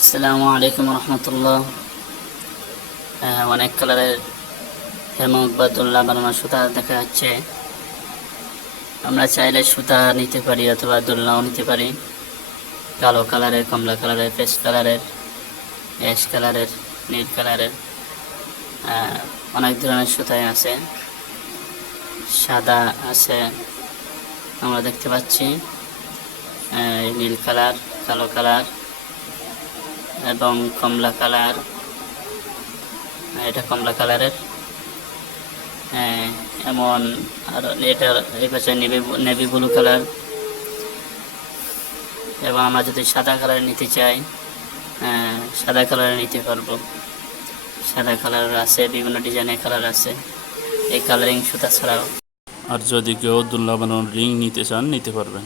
আসসালামু আলাইকুম রহমতুল্লাহ। অনেক কালারের হেমক বা দোলনা বানানোর সুতা দেখা যাচ্ছে। আমরা চাইলে সুতা নিতে পারি অথবা দোলনাও নিতে পারি। কালো কালারের, কমলা কালারের, পেস্ট কালারের, অ্যাশ কালারের, নীল কালারের, অনেক ধরনের সুতাই আছে। সাদা আছে আমরা দেখতে পাচ্ছি, নীল কালার, কালো কালার এবং কমলা কালার। এটা কমলা কালারের, এমন আর এটার এই পাশে নেভি ব্লু কালার। এবং আমরা যদি সাদা কালার নিতে চাই, সাদা কালার নিতে পারবো। সাদা কালার আছে, বিভিন্ন ডিজাইনের কালার আছে এই কালারিং সুতা ছাড়াও। আর যদি কেউ দোলনা বানানোর রিং নিতে চান নিতে পারবেন।